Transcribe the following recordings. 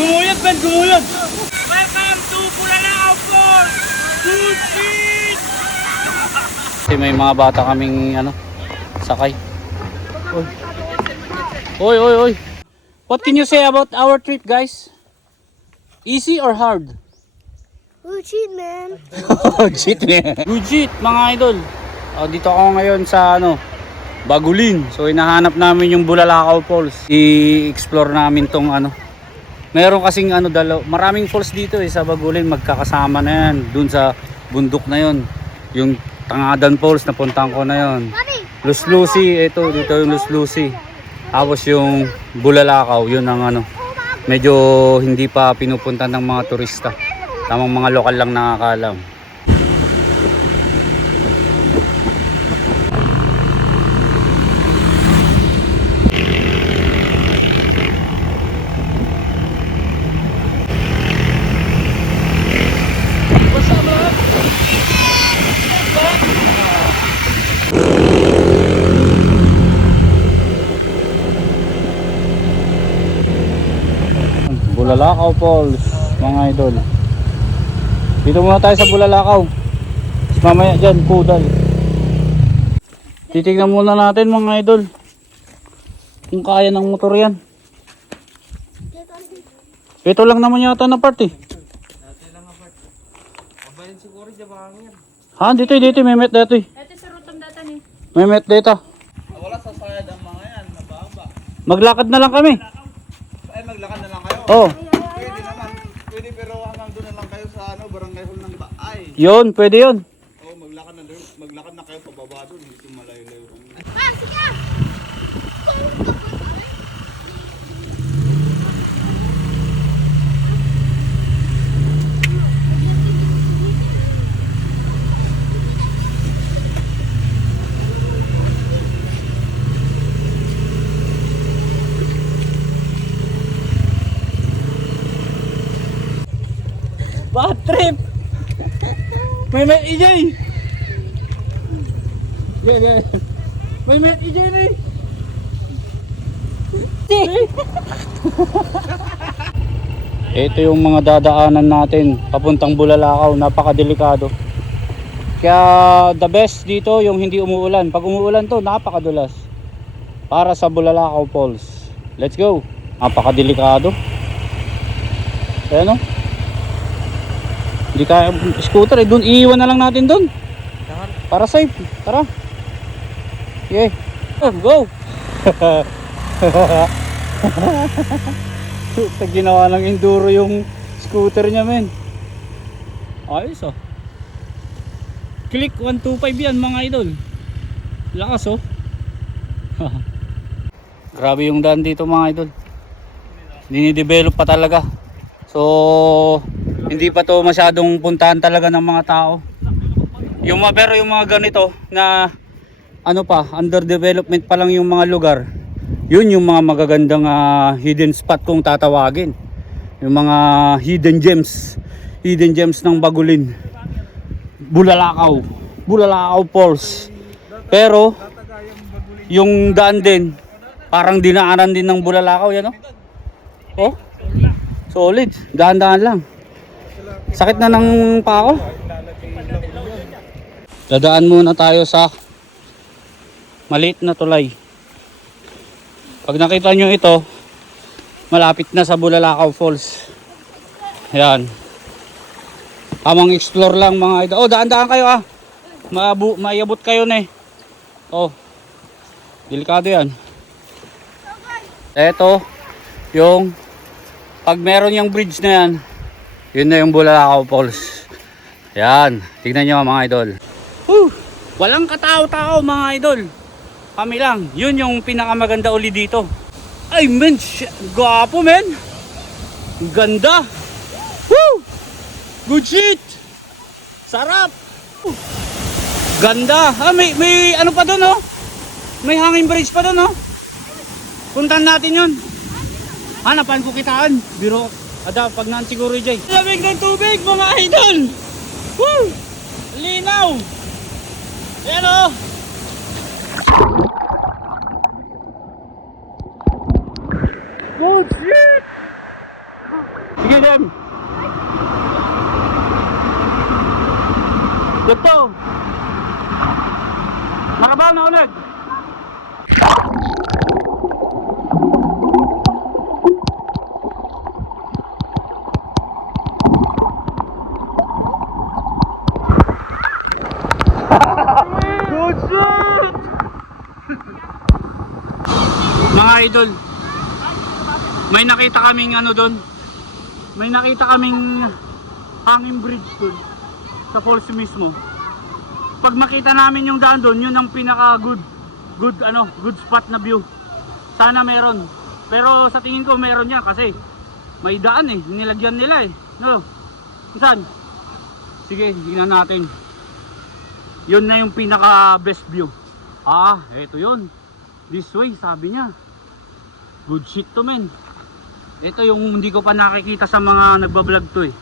Gumuyod, Ben! Gumuyod! Welcome to Bulalakaw Falls! Bullshit! Kasi may mga bata kaming ano, sakay. Oy. Oy, oy, oy. What can you say about our trip, guys? Easy or hard? Cheat, man. Cheat man. Good cheat, mga idol. Oh, dito ako ngayon sa ano, Bagulin. So hinahanap namin yung Bulalakaw Falls. I-explore namin tong ano. Meron kasing ano dalo, maraming falls dito eh sa Bagulin, magkakasama na yan dun sa bundok na yon. Yung Tangadan Falls napuntahan ko na yon. Luslusi, ito dito yung Luslusi. Tapos yung Bulalakaw, yun ang ano. Medyo hindi pa pinupunta ng mga turista. Tamang mga lokal lang nakakalam. Bulalakaw Falls, mga idol. Dito muna tayo sa Bulalakaw. Mamaya dyan, Kudal. Titignan muna natin mga idol. Kung kaya ng motor yan. Ito lang naman yata na part eh. Ha, dito, dito, may met dito eh. Ito sa rutam data ni. May met dito. Wala sa sayad ang mga yan, nababa. Maglakad na lang kami. Ay, maglakad na lang kayo. Oh, pero hanggang doon lang kayo sa ano, barangay hall ng Baay. yun, pwede yun. Oh, maglakad na doon. Maglakad na kayo pababa doon. Hindi malayo-layo. Ah, sige! Bad trip! May met EJ! Yan, yan. May met EJ na eh! Ito yung mga dadaanan natin papuntang Bulalakaw, napakadelikado. Kaya the best dito yung hindi umuulan. Pag umuulan to, napakadulas. Para sa Bulalakaw Falls. Let's go! Napakadelikado. Ayan o. Hindi kaya scooter eh. Doon, iiwan na lang natin doon. Para safe. Tara. Okay. Oh, go. Pag ginawa ng enduro yung scooter niya men. Ayos oh. Click 125 yan mga idol. Lakas oh. Grabe yung daan dito mga idol. Dinidevelop pa talaga. So, hindi pa to masyadong puntahan talaga ng mga tao. Yung mga, pero yung mga ganito na ano pa, under development pa lang yung mga lugar. Yun yung mga magagandang ah, hidden spot kung tatawagin. Yung mga hidden gems. Hidden gems ng Bagulin. Bulalakaw. Bulalakaw Falls. Pero yung daan din parang dinaanan din ng Bulalakaw yan oh. Oh. Solid. Dahan-dahan lang. Sakit na ng pa ako. Dadaan muna tayo sa maliit na tulay. Pag nakita nyo ito, malapit na sa Bulalakaw Falls. Ayan. Tamang explore lang mga idol. Oh, daan-daan kayo ah. Maabu maayabot kayo na eh. Oh. Delikado yan. Ito, yung pag meron yung bridge na yan, yun na yung Bulalakaw Falls. Yan, tignan nyo mga idol. Whew! Walang katao-tao mga idol. Kami lang. Yun yung pinakamaganda uli dito. Ay men, gwapo men. Ganda. Woo! Good shit. Sarap. Woo! Ganda. Ah, may, may ano pa doon oh. May hanging bridge pa doon oh. Puntan natin yun. Hanapan ko kitaan. Biro. Ada, pag naan siguro jay. Lamig ng tubig mga idol. Woo! Linaw. Ayan o. Oh shit! Sige din. Dito. Nakabaw na ulit. Good shot! Mga idol, may nakita kaming ano doon. May nakita kaming hanging bridge doon sa falls mismo. Pag makita namin yung daan doon, yun ang pinaka good good ano, good spot na view. Sana meron. Pero sa tingin ko meron yan kasi may daan eh, nilagyan nila eh. No. Saan? Sige, tingnan natin. Yun na yung pinaka best view. Ah, eto yun. This way, sabi niya. Good shit to men. Ito yung hindi ko pa nakikita sa mga nagbablog to eh.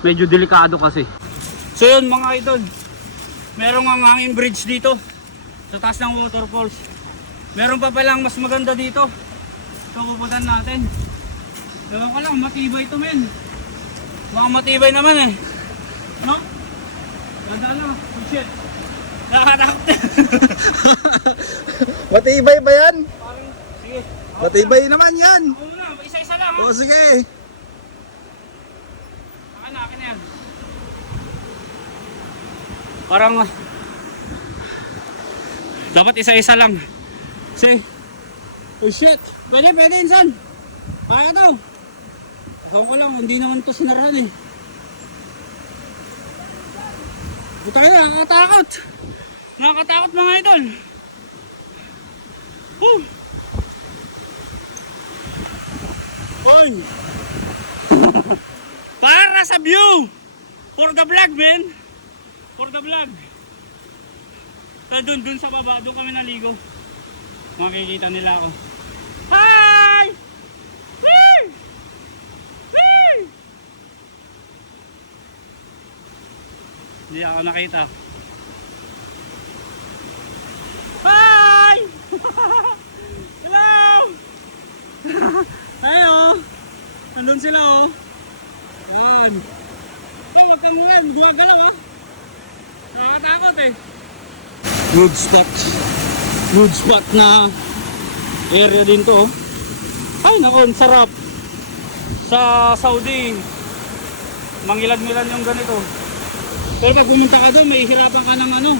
Medyo delikado kasi. So yun mga idol. Merong ang hanging bridge dito. Sa taas ng waterfalls. Meron pa palang mas maganda dito. So pupuntan natin. Ewan ko lang, matibay to men. Mga matibay naman eh. Ano? Ganda lang. Good shit. Nakakatakot. Matibay ba yan? Parang, sige. Matibay naman yan. Na, isa-isa lang. O sige. Akin na, akin na yan. Parang ah, dapat isa-isa lang. Kasi Oh shit! Pwede, pwede insan! Kaya to! Ako ko lang, hindi naman to sinarahan eh. Buta na, nakakatakot! Nakakatakot mga idol! Woo! Oy! Para sa view! For the vlog, man! For the vlog! So, dun, dun sa baba, dun kami naligo. Makikita nila ako. Hi! Woo! Woo! Hindi ako nakita. Hello! Ayo! Nandun sila oh. Ayun. Ay, wag kang nguwi. Gumagalaw ah. Nakakatakot eh. Good spot. Good spot na area din to oh. Ay nako, sarap. Sa Saudi, mangilad-milad yung ganito. Pero pag pumunta ka doon, may hirapan ka ng ano.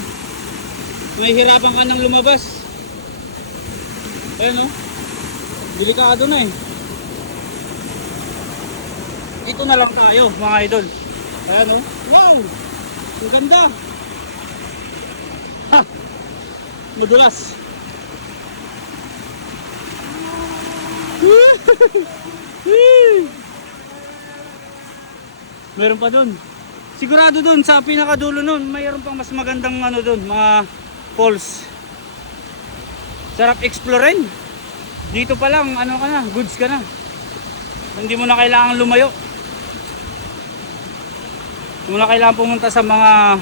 May hirapan ka ng lumabas. Ayan oh. Delikado na eh. Dito na lang tayo mga idol. Ayan oh. Wow! Ang ganda! Ha! Madulas. Meron pa dun. Sigurado dun sa pinakadulo nun, mayroon pang mas magandang ano dun, mga falls. Sarap explorein. Dito pa lang, ano ka na, goods ka na. Hindi mo na kailangan lumayo. Hindi mo na kailangan pumunta sa mga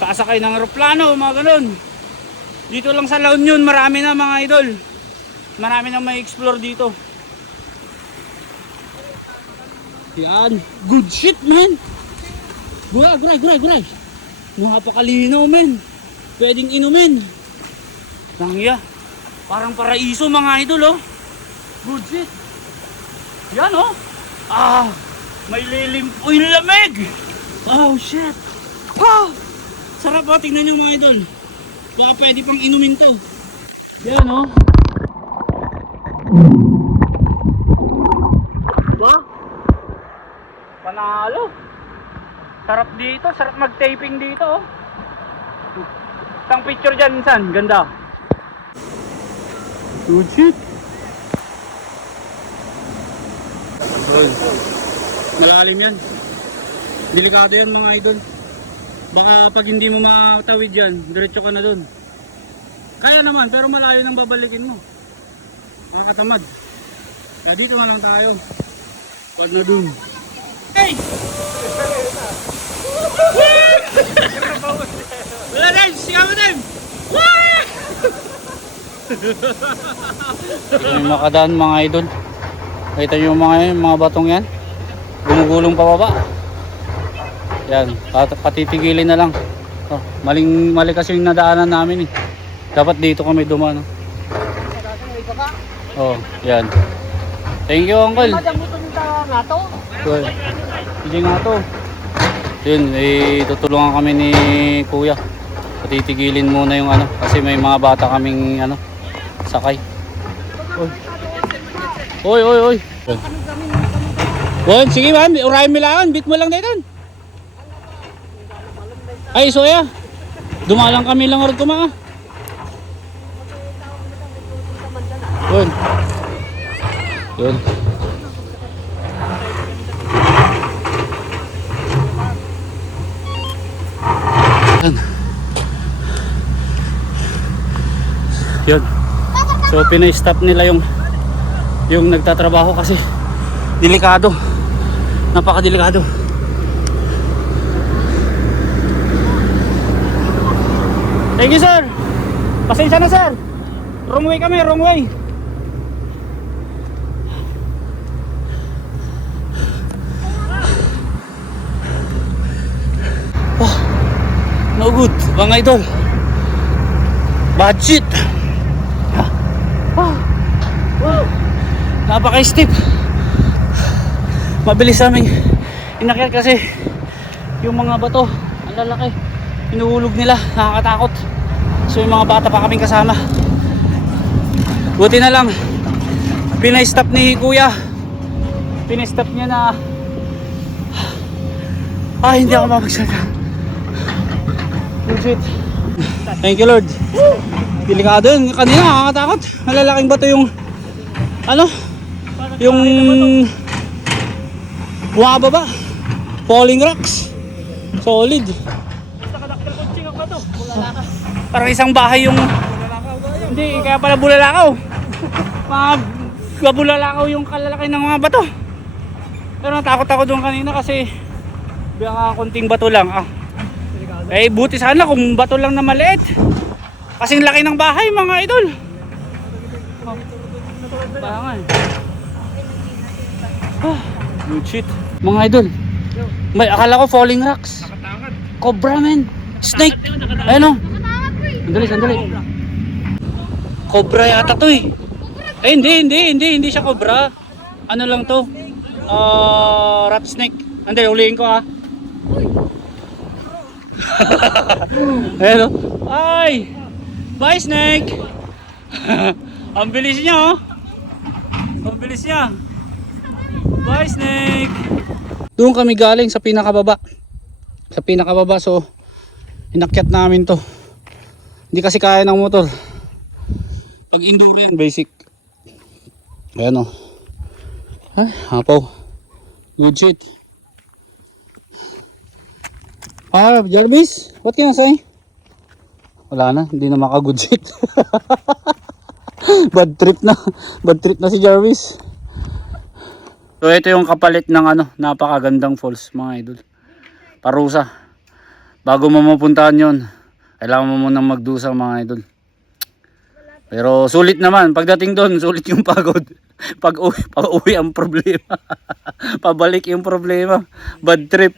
sasakay ng aeroplano, mga ganun. Dito lang sa La Union, marami na mga idol. Marami na may explore dito. Yan. Good shit, man. Guray, guray, guray, guray. Napakalinaw, men. Pwedeng inumin. Tangya. Parang paraiso, mga idol, oh. Good shit. Yan, oh. Ah, may lilim. Uy, lamig. Oh, shit. Wow. Sarap, oh. Tingnan nyo, mga idol. Baka pwede pang inumin to. Yan, oh. Oh. Panalo. Sarap dito, sarap mag-taping dito oh. Isang picture dyan minsan, ganda. Shit. Malalim yan. Delikado yan mga idol. Baka pag hindi mo matawid yan, diretso ka na dun. Kaya naman, pero malayo nang babalikin mo. Makakatamad. Kaya dito na lang tayo. Pag na dun. Hey! Wala din! Sigaw mo din! Kami makadaan mga idol. Kita nyo mga mga batong yan. Gumugulong pa baba. Yan, pat patitigilin na lang. Oh, maling mali kasi yung nadaanan namin eh. Dapat dito kami dumano. Oh, yan. Thank you, uncle. Cool. Hindi nga to. Yun, eh, tutulungan kami ni kuya. Patitigilin muna yung ano, kasi may mga bata kaming ano, sakay. Oy, oy, oy. Bon, sige man, urahin mo lang, bit mo lang na ito. Ay, soya. Dumalang kami lang rin kuma. Yun. Yun. Yan. Yun. So pinay-stop nila yung yung nagtatrabaho kasi delikado. Napakadelikado. Thank you sir. Pasensya na sir. Wrong way kami, wrong way. Oh, no good, mga idol. Budget. Ah, ah, Napaka-steep. Mabilis aming inakyat kasi yung mga bato, ang lalaki. Inuhulog nila, nakakatakot. So yung mga bata pa kaming kasama. Buti na lang, pinay-stop ni kuya. Pinay-stop niya na Ah, hindi ako mapagsalita. Legit. Thank you Lord. Delikado yun. Kanina nakakatakot. Malalaking bato yung ano? Yung bumababa. Falling rocks. Solid. Parang isang bahay yung hindi, kaya pala bulalakaw. Mga bulalakaw yung kalalaki ng mga bato. Pero natakot ako doon kanina kasi baka konting bato lang. Ah. Eh buti sana kung bato lang na maliit. Kasing laki ng bahay mga idol. Oh. Ah, good shit. Mga idol. May akala ko falling rocks. Cobra man. Snake. Ayun oh. Sandali, sandali. Cobra yata to eh. Eh hindi, hindi, hindi, hindi siya cobra. Ano lang to? Ah, rat snake. Hindi, ulihin ko ah. Ayun oh. Ay! Bye snake! Ang bilis niya oh. Ang bilis niya. Bye snake! Doon kami galing sa pinakababa. Sa pinakababa so inakyat namin to. Hindi kasi kaya ng motor. Pag enduro yan, basic. Ayan o. Ay, hapaw. Good shit. Ah, Jarvis, what can I say? Wala na, hindi na maka-good shit. Bad trip na. Bad trip na si Jarvis. So ito yung kapalit ng ano, napakagandang falls mga idol. Parusa. Bago mo mapuntahan yon, kailangan mo munang magdusa mga idol. Pero sulit naman, pagdating doon, sulit yung pagod. Pag uwi, pag uwi ang problema. Pabalik yung problema. Bad trip.